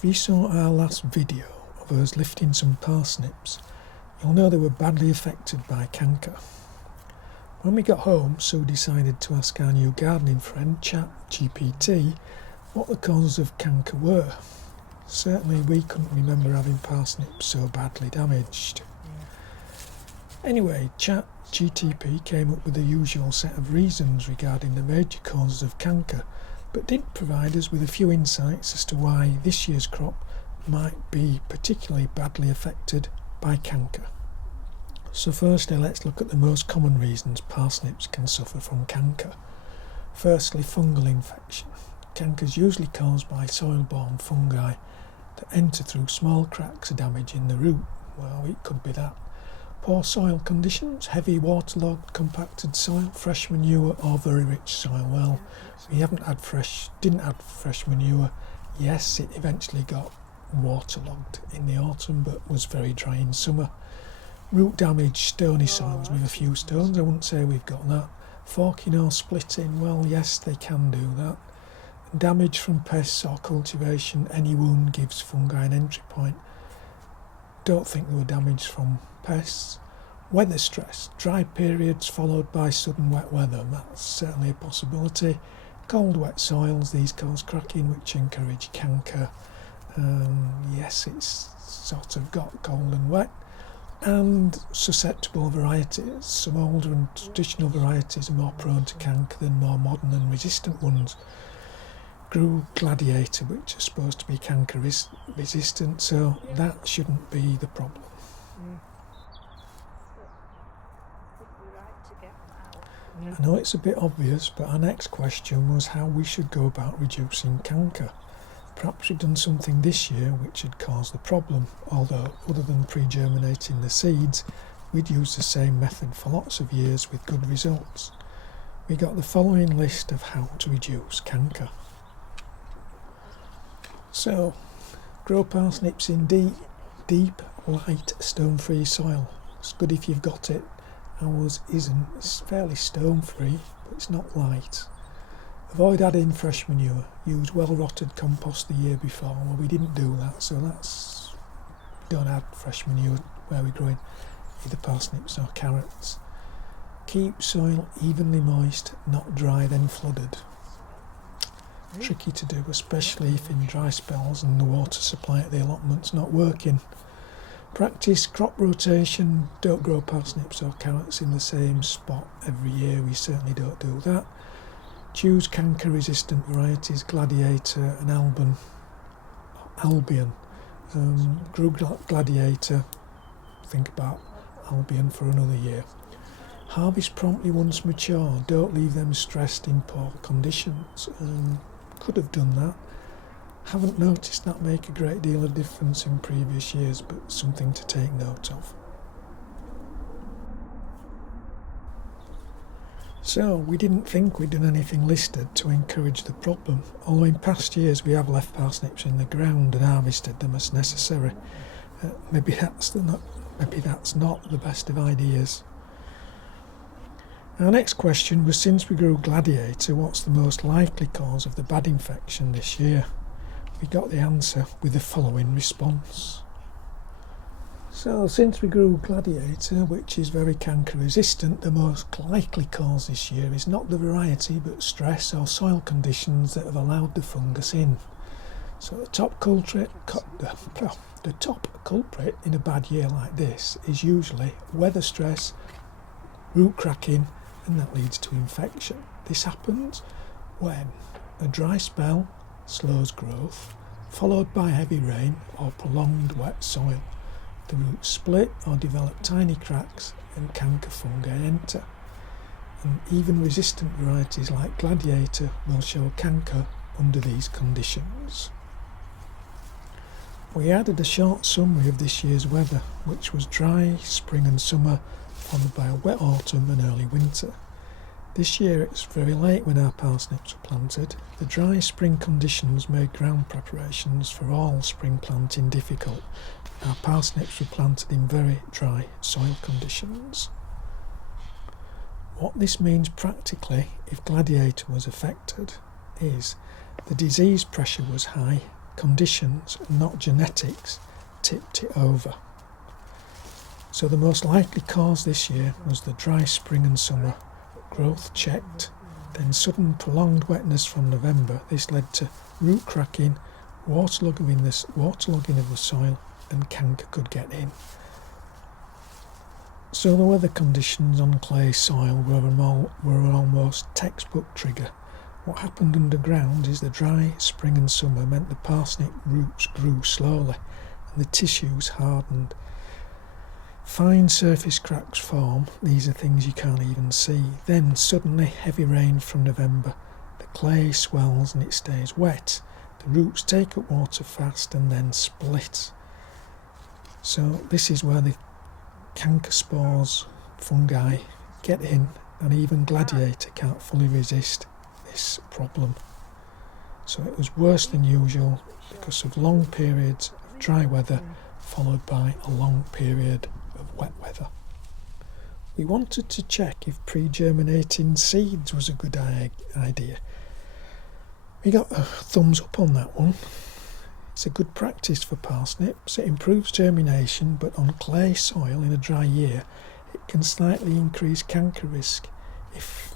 If you saw our last video of us lifting some parsnips, you'll know they were badly affected by canker. When we got home, Sue decided to ask our new gardening friend, Chatgpt, what the causes of canker were. Certainly we couldn't remember having parsnips so badly damaged. Anyway, Chatgpt came up with the usual set of reasons regarding the major causes of canker, but did provide us with a few insights as to why this year's crop might be particularly badly affected by canker. So firstly, let's look at the most common reasons parsnips can suffer from canker. Firstly, fungal infection. Canker is usually caused by soil-borne fungi that enter through small cracks damaging the root. Well, it could be that. Poor soil conditions, heavy waterlogged compacted soil, fresh manure or very rich soil. Well, we didn't add fresh manure. Yes, it eventually got waterlogged in the autumn but was very dry in summer. Root damage, stony soils with a few stones, I wouldn't say we've got that. Forking or splitting, well yes, they can do that. Damage from pests or cultivation, any wound gives fungi an entry point. Don't think there were damage from pests. Weather stress, dry periods followed by sudden wet weather, that's certainly a possibility. Cold wet soils, these cause cracking which encourage canker. Yes, it's sort of got cold and wet. And susceptible varieties, some older and traditional varieties are more prone to canker than more modern and resistant ones. Grew Gladiator, which are supposed to be canker resistant, so that shouldn't be the problem. I know it's a bit obvious, but our next question was how we should go about reducing canker. Perhaps we've done something this year which had caused the problem, although other than pre-germinating the seeds, we'd used the same method for lots of years with good results. We got the following list of how to reduce canker. So, grow parsnips in deep, light, stone-free soil. It's good if you've got it. Ours isn't. It's fairly stone-free, but it's not light. Avoid adding fresh manure. Use well-rotted compost the year before. Well, we didn't do that, so don't add fresh manure where we're growing either parsnips or carrots. Keep soil evenly moist, not dry then flooded. Tricky to do, especially if in dry spells and the water supply at the allotment's not working. Practice crop rotation. Don't grow parsnips or carrots in the same spot every year. We certainly don't do that. Choose canker-resistant varieties, Gladiator and Albion. Grew Gladiator, think about Albion for another year. Harvest promptly once mature. Don't leave them stressed in poor conditions. Could have done that. Haven't noticed that make a great deal of difference in previous years, but something to take note of. So, we didn't think we'd done anything listed to encourage the problem, although in past years we have left parsnips in the ground and harvested them as necessary. Maybe that's not the best of ideas. Our next question was, since we grew Gladiator, what's the most likely cause of the bad infection this year? We got the answer with the following response. So, since we grew Gladiator, which is very canker resistant, the most likely cause this year is not the variety but stress or soil conditions that have allowed the fungus in. So the top culprit in a bad year like this is usually weather stress, root cracking, and that leads to infection. This happens when a dry spell slows growth, followed by heavy rain or prolonged wet soil. The roots split or develop tiny cracks and canker fungi enter. And even resistant varieties like Gladiator will show canker under these conditions. We added a short summary of this year's weather, which was dry spring and summer, followed by a wet autumn and early winter. This year it's very late when our parsnips were planted. The dry spring conditions made ground preparations for all spring planting difficult. Our parsnips were planted in very dry soil conditions. What this means practically, if Gladiator was affected, is the disease pressure was high, conditions, not genetics, tipped it over. So the most likely cause this year was the dry spring and summer, growth checked, then sudden prolonged wetness from November. This led to root cracking, waterlogging of the soil, and canker could get in. So the weather conditions on clay soil were almost textbook trigger. What happened underground is the dry spring and summer meant the parsnip roots grew slowly and the tissues hardened. Fine surface cracks form. These are things you can't even see. Then suddenly heavy rain from November. The clay swells and it stays wet. The roots take up water fast and then split. So this is where the canker spores, fungi, get in, and even gladiator can't fully resist this problem. So it was worse than usual because of long periods of dry weather followed by a long period of wet weather. We wanted to check if pre-germinating seeds was a good idea. We got a thumbs up on that one. It's a good practice for parsnips. It improves germination, but on clay soil in a dry year it can slightly increase canker risk if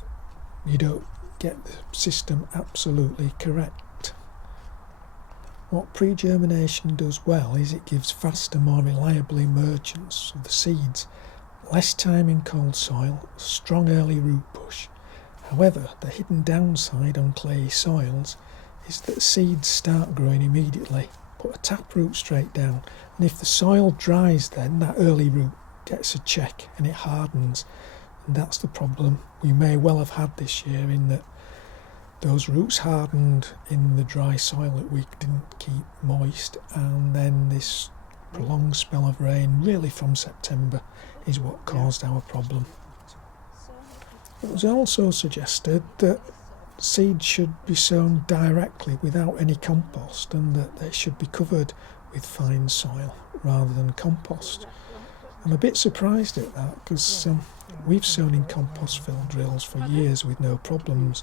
you don't get the system absolutely correct. What pre-germination does well is it gives faster, more reliable emergence of the seeds, less time in cold soil, strong early root push. However, the hidden downside on clay soils is that seeds start growing immediately, put a taproot straight down, and if the soil dries then that early root gets a check and it hardens, and that's the problem we may well have had this year, in that those roots hardened in the dry soil that we didn't keep moist, and then this prolonged spell of rain, really from September, is what caused our problem. It was also suggested that seeds should be sown directly without any compost, and that they should be covered with fine soil rather than compost. I'm a bit surprised at that because we've sown in compost-filled drills for years with no problems.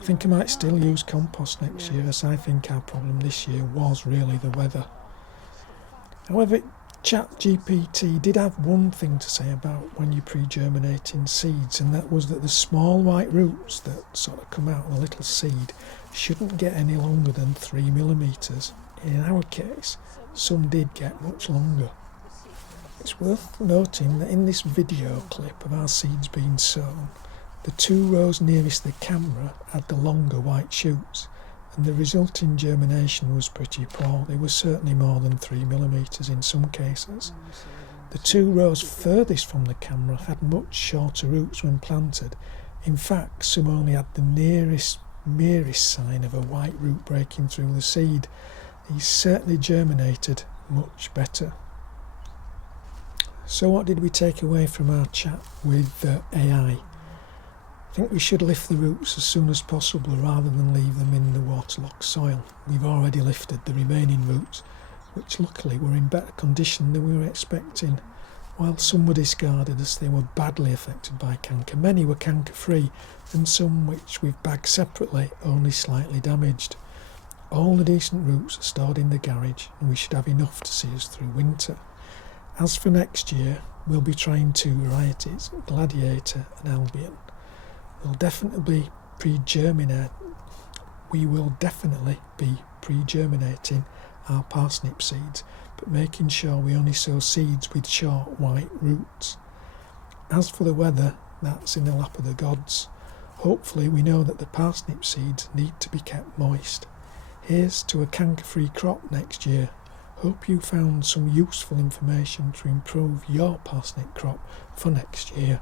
I think I might still use compost next year, as I think our problem this year was really the weather. However, Chatgpt did have one thing to say about when you're pre-germinating seeds, and that was that the small white roots that sort of come out of the little seed shouldn't get any longer than 3 millimetres. In our case, some did get much longer. It's worth noting that in this video clip of our seeds being sown, the 2 rows nearest the camera had the longer white shoots, and the resulting germination was pretty poor. They were certainly more than 3 millimetres in some cases. The 2 rows furthest from the camera had much shorter roots when planted. In fact, some only had the merest sign of a white root breaking through the seed. These certainly germinated much better. So what did we take away from our chat with AI? I think we should lift the roots as soon as possible rather than leave them in the waterlogged soil. We've already lifted the remaining roots, which luckily were in better condition than we were expecting. While some were discarded as they were badly affected by canker, many were canker-free, and some which we've bagged separately only slightly damaged. All the decent roots are stored in the garage, and we should have enough to see us through winter. As for next year, we'll be trying 2 varieties, Gladiator and Albion. We will definitely be pre-germinating our parsnip seeds, but making sure we only sow seeds with short white roots. As for the weather, that's in the lap of the gods. Hopefully we know that the parsnip seeds need to be kept moist. Here's to a canker-free crop next year. Hope you found some useful information to improve your parsnip crop for next year.